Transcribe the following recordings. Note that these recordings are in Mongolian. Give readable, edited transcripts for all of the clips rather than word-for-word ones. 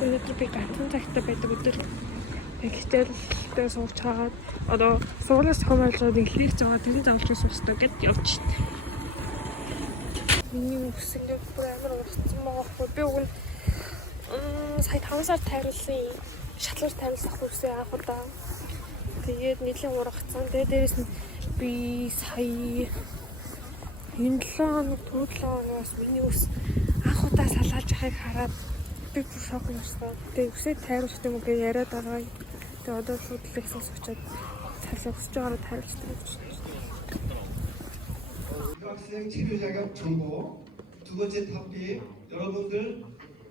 Өнөөдөр би ганцхан цагтаа байдаг өдөр. Яг хичээлдээ сууж чагаад одоо суулгаас хомоолжоод инглиш заагаад тэнд заавалж суух хэрэгтэй гэд явж шít. Миний ус ингээд бүр амар ургацсан байгаа. Би уг нь сая 5 сар тайруулсан шатлуур тамилсах үсээ анх удаа. Тэгээд нэлийн ургацсан. Тэгээд дээрэс нь би сая энэ 7 хоног бас миний ус анх удаа салаалж байгааг хараад би бүр шок болсон. Тэгээд үсээ тайруулах юм уу гэж яриад байгаа. Тэгээд одоо шууд лексээс очиод салгасж байгаараа тайруулдаг гэж байна. 학생 체류 자격 정보 두 번째 탑픽 여러분들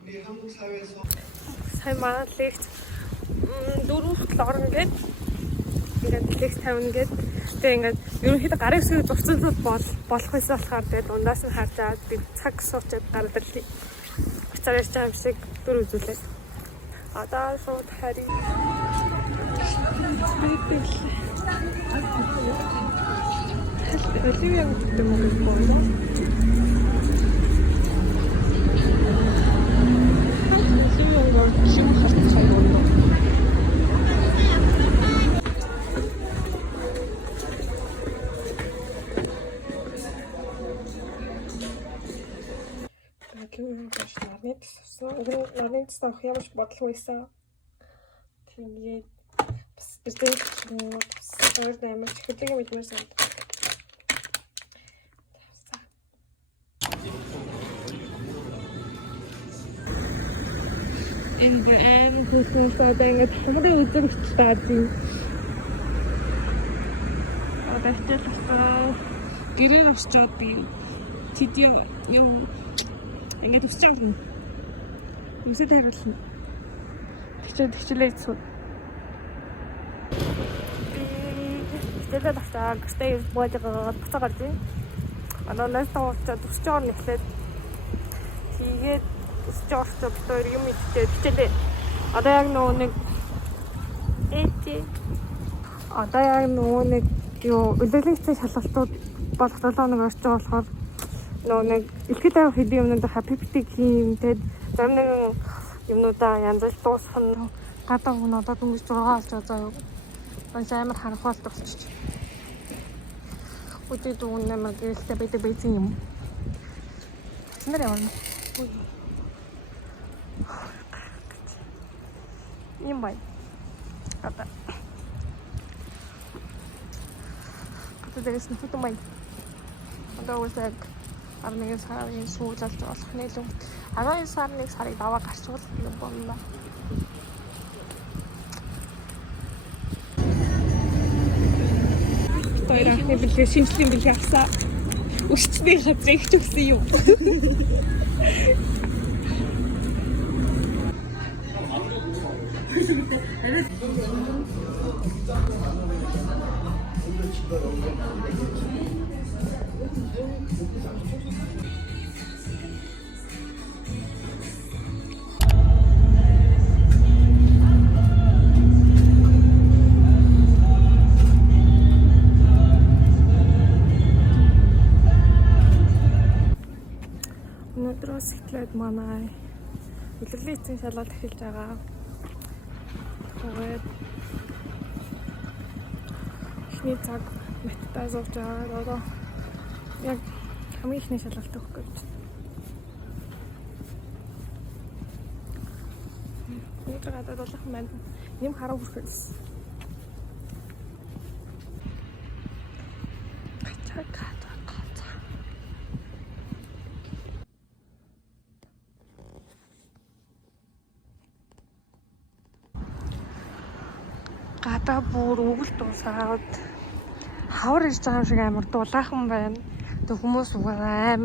우리 한국 사회에서 сайн маань лекц 4-7 орно гээд ингээд лекц 50 гээд тэгээ ингээд ерөнхийдөө гарын үсгийг зурцуулбал болох байсан болохоор тэгээд дундаас нь харж аваад би цаг суучаад гараад ирлээ. Уцаар ярьж байгаа юм шиг дүр үзүүлээд одоо шууд харин Оливиан гэдэг юм уу? Нарны тас авах ямар ч бодлого байсан. Тэгээд бас зэрэг бас өөр амар чихэлэг юм идмээр санагдав. Энэ хүүхнээс ингээд хамрын үзэгч таадаг. Одоо хичээлээ гэрээ авчаад би тэдий юу ингээд өсч байгаа юм. Үсээ тавиулна. Хичээлээ зүг. Хичээлээ авчаа гэстэй боожгаа буцаагаад байна. Одоо настаа уучаад өсч байгаа нь эхлээд тэгээд өсч орчод юм хичээлээ. Одоо яг нэг одоо яг нэг юу үлээлэгчийн шалгалтууд болох 7 хоног орж байгаа болохоор нэг ихтэй тавих хэдийн юмнууд хапипитик хийм тэгээд зарим нэгэн юмнуудаа янзлж дуусах нь гадаа хүн одоо дөнгөж 6 болж байгаа заа юу. Бас амар харахуулт болчих. Үгүй дүүн нэмэр гэрэлтэй байдаг байсан юм. Нэр явна. Юм бай. Ката. Ката дээрээс нь хитэн бай. Одоо үсэг 11 сарын сүүлэлж болох нэлээд 12 сарын 1 сарыг даваа гарчвал юм байна. Тойрахны бэлгээ шинжлэлийн бэлгээ авсан. Өсчний газар ихч өгсөн юм. Өнөөдрөөс эхлээд манай илэрлийн эцсийн шалгалт эхэлж байгаа. Тэгээд эхний цаг мэттэй зовж байгаа. Одоо яг хамгийн ихний шалгалт өгөх гэж. Өнөөдөр гадаад болох юм байна. Нэм хараа хүрхэлсэн. Гадаа бүр өгөл дуусаад хавар ирж байгаа юм шиг амар дулаахан байна. Тэг хүмүүс аим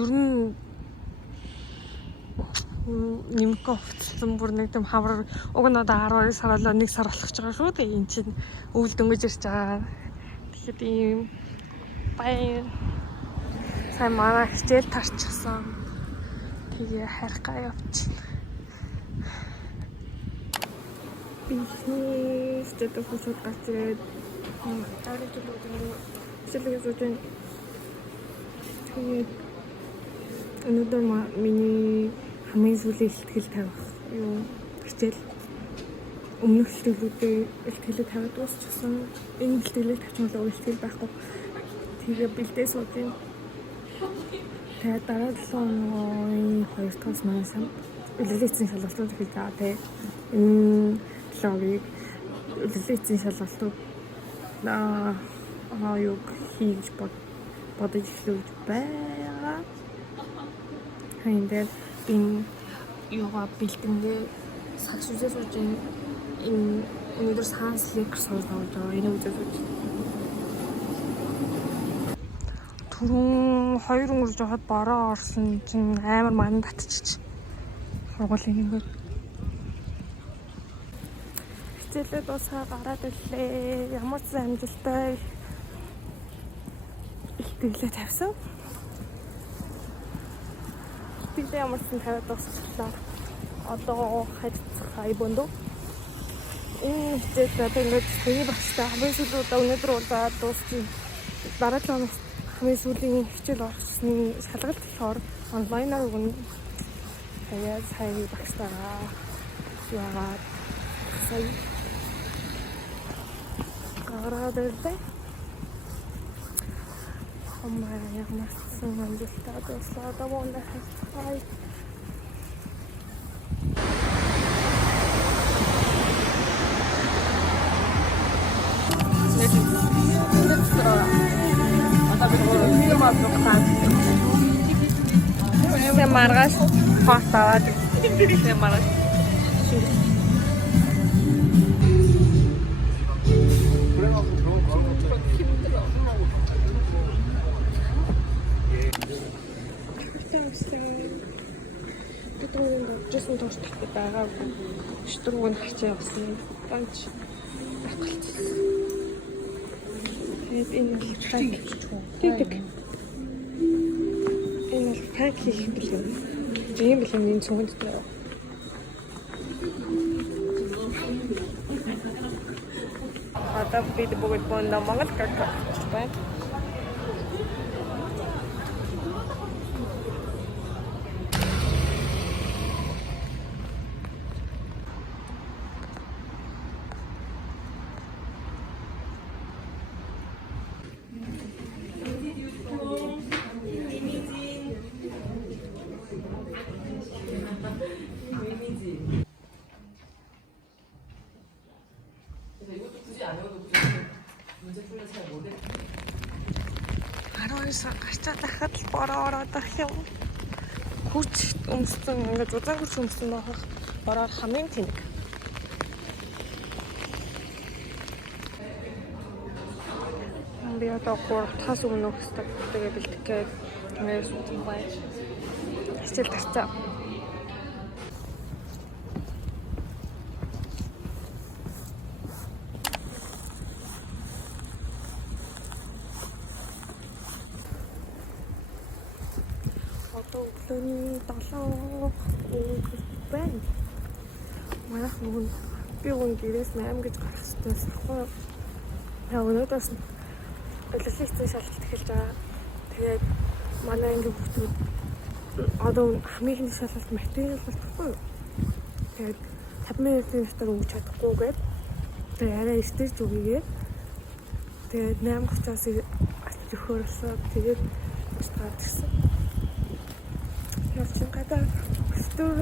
ер нь нэмэх хувцсан бүр нэг тийм хавар уг нь одоо 12 сар болоо 1 сар болох гэж байгаа шүү дээ. Энд чинь өвөл дөнгөж ирж байгаа. Тэгэхээр ийм баян сайн манай хичээл тарчихсан. Тэгээ харихгаа явчихна. Бизнес гэдэг хүсэл гарч ирээд дараагийн жилүүд хичээлээ сууж Тэгээд өнөөдөр миний хамгийн сүүлийн ихтгэл тавих юу хичээл өмнөх ихтгэлээ тавиад дуусчихсан. Энэ ихтгэлийг тавьчихсан ихтгэл байхгүй. Тэгээ бэлдээ суудیں۔ Тэгээд дараа 7 хоногийн 2 дахь маань санд үлэлээцийн шалгалтууд хийж байгаа те. Энэ 7 хоногийг үлэлээцийн шалгалтууд юу хийж бодож эхлүүлж байгаа. Хэндээ энэ юугаа бэлтэнгээ сагс үзээ сууж энэ өнөөдөр санс лекс сууж байгаа. Энэ үзээ сууж. Түрүүн 2 өнгөрж байхад бороо орсон чинь амар ман татчих. Сургуулийн ингээд хичээлээ дуусгаа гараад ирлээ. Ямар ч амжилттай ихтгэлээ тавьсан. Ихтгэлээ ямар ч тавиад дуусчлаа. Одоо хайцах айбондоо. Энэ хичээлээ ингээд хэний багштай хамгийн сүүлд өнөөдөр удаа дуусчих. Дараа 7 хоногт хамгийн сүүлийн хичээл орчихсны шалгалт болохоор онлайнаар өгнө. Тэгээд сая багштайгаа яагаад сая гараад ирлээ. Ямар ч амжилттай дуслаа. Одоо боонд хай. Saya marah, fatal. Saya marah. Жисэн тооч тахтай байгаагүй. Штрүүг нь хачаа явсан. Ганч ахалцсан. Тэгээд энэ бол тийм. Энэ бол пак хийх бэлэн. Тийм бэлэн цуганд дээр. Одоо бид бүгд бонда Монгол карт байна. Гарчаад дахад л бороо ороод ах юм. Хүч өмссөн ингээд зузаан хүч өмссөн байхах бороо хамгийн тэнэг. Би одоо 3-5 өнөөх хэвээр тэгээ бэлтгэхэд нэрс үгүй бай. Хичээл тарцаа. Өглөөний 7 байна. Манайх мөн би гэрээс 8 гэж гарах хэрэгтэйс ахгүй. Яг өнөөдөөс үлэлээцийн шалгалт эхэлж байгаа. Тэгээд манай ангийн хүүхдүүд одоо хамгийн их шалгалт материал болтохгүй юу? Тэгээд 5 минутын дотор өгч чадахгүйгээд тэгээд арай эртэж өгье. Тэгээд 8:30-аас өгөхөөрсөө тэгээд стart гэсэн. Явчин гадаа өстөр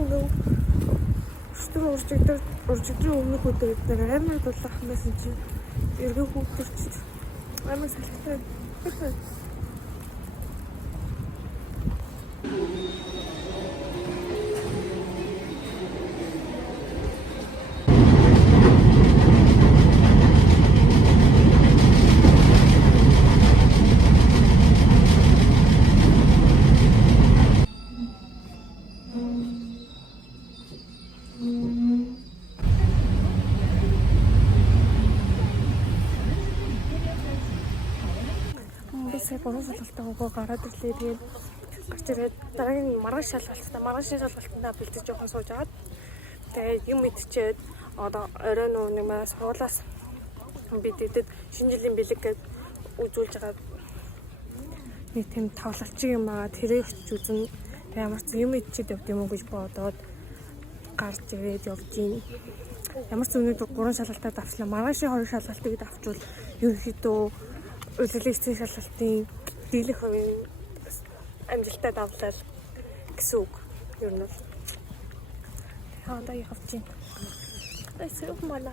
уржигдрын өмнөх өдөр дээр амар дулаах байсан чинь эргэн хүүхдэрч амар салхитай. Бороо шалгалтаа өгөө гараад ирлээ. Тэгээд гарч ирээд дараагийн маргааш шалгалтандаа бэлдэж жоохон сууж агаад тэгээд юм идчихэд одоо оройн нэг манай сургуулаас бид идэд шинэ жилийн бэлэг гэж үзүүлж байгаа. нэг тийм тавлалчиг юм байгаа. Тэрийг очиж үзэн ямар ч юм идчихэд явд юм уу гэж бодоод гарч ирээд явж гин. Ямар ч өнөөдөр 3 шалгалтаар давчлаа. Маргаашийн 2 шалгалтыг давчвал ерөнхийдөө улирлын эцсийн шалгалтын дийлэх хувийн амжилттай давлал гэсэн үг. Ер нь бол одоо явж гин. Эсрэг мана.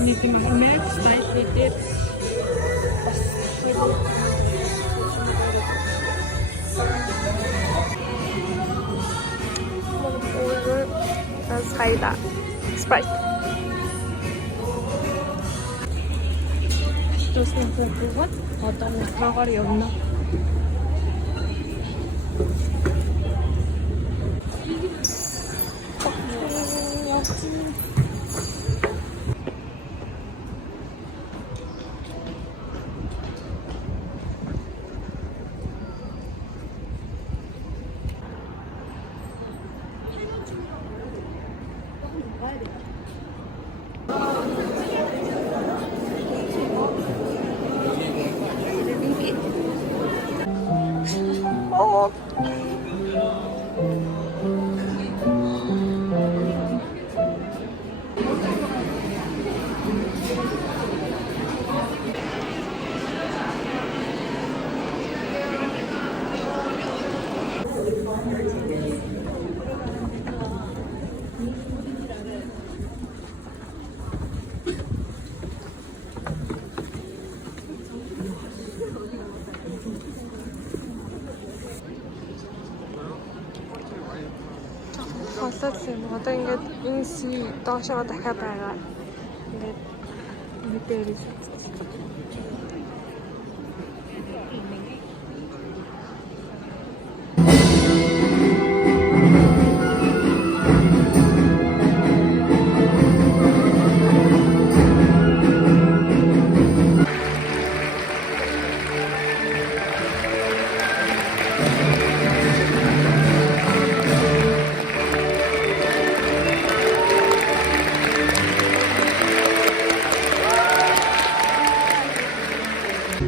Нэг юм Америк стайлтэй дээр бас Сайда Спрайт. Төсний хүүхэд одоо метрогоор явна. Одоо ингээд энэ си доошоо дахиад байгаа. Ингээд мэдээлэл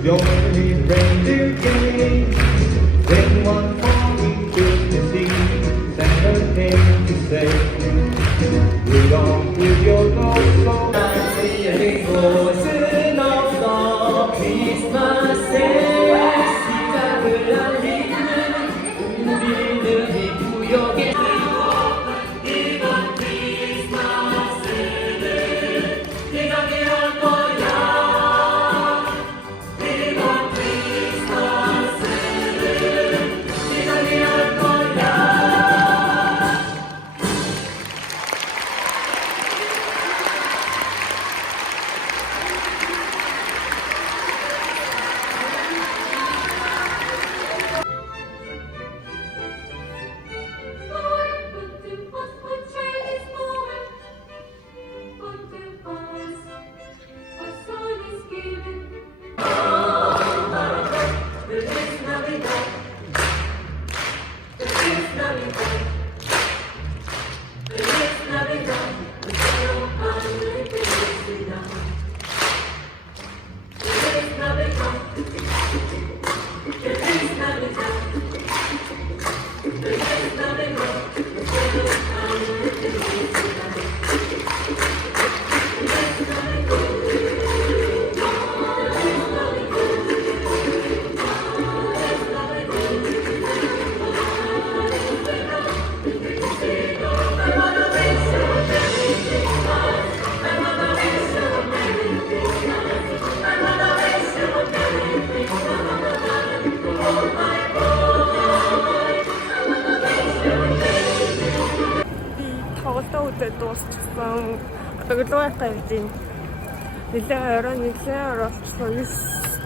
Your reindeer games, then one morning just to see Santa came to say, Rudolph with your nose so nice, voices of the Christmas 시작을 알리는 우리는 이 구역에 이번 크리스마스는 내가 깨할 거야. дуусчихсан. Өглөө тавьж ийн. Нилээ орой болчихсон.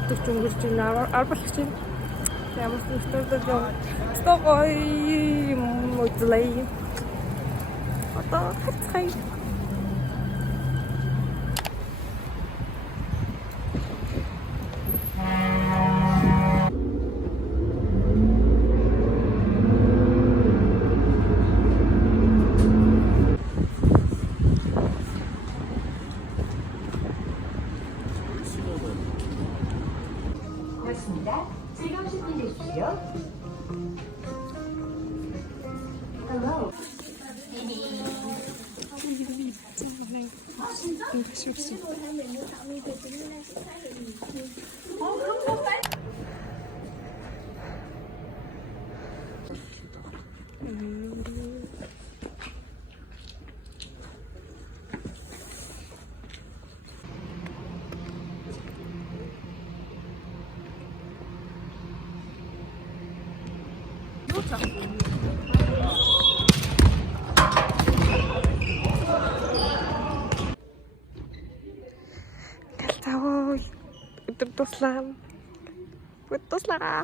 9:40 өнгөрч байна. Арбалч чинь. Ямар ч өстөд юм. Стогой мөдлэй. одоо хацгая. 고맙습니다. 즐거운 쇼핑 되십시오. Hello. Тэл завгүй өдөр туслаа. Өдөр туслаа.